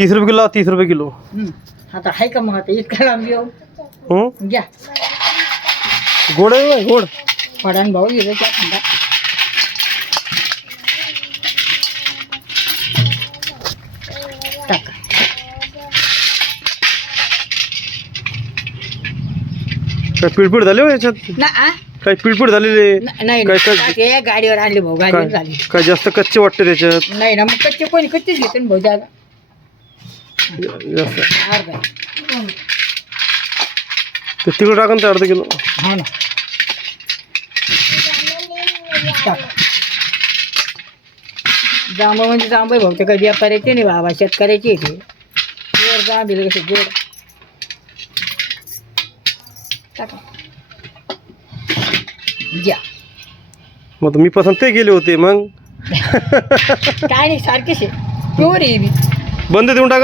30 रुपये किलो 30 रुपये किलो. आता आहे का मग आता इतका लांब येऊ घ्या गोड आहे ना, गोड. फडान भाऊ गेलो त्या थंडा टाका. काय पिळपिळ झाली हो याच्यात? ना काय पिळपिळ झालेली? नाही काय काय ते गाडीवर आणले भाऊ गाडीवर काय झाली काय जास्त कच्चे वाटते त्याच्यात? नाही ना मग कच्चे कोणी कच्चेच घेते ना भाऊ जागा जास्त अर्धा ते तिकडे टाका ना ते अर्धा किलो. हो ना टाक. जांभळ म्हणजे जांभळ भाऊ ते काही व्यापाऱ्याचे नाही बाबा शेतकऱ्याचे ते गोड जांभळे कसे गोड टाका घ्या. मग मी पसंत ते गेले होते मग काय नाही सारखेच आहे प्युअर आहे बी. बंद देऊन टाका.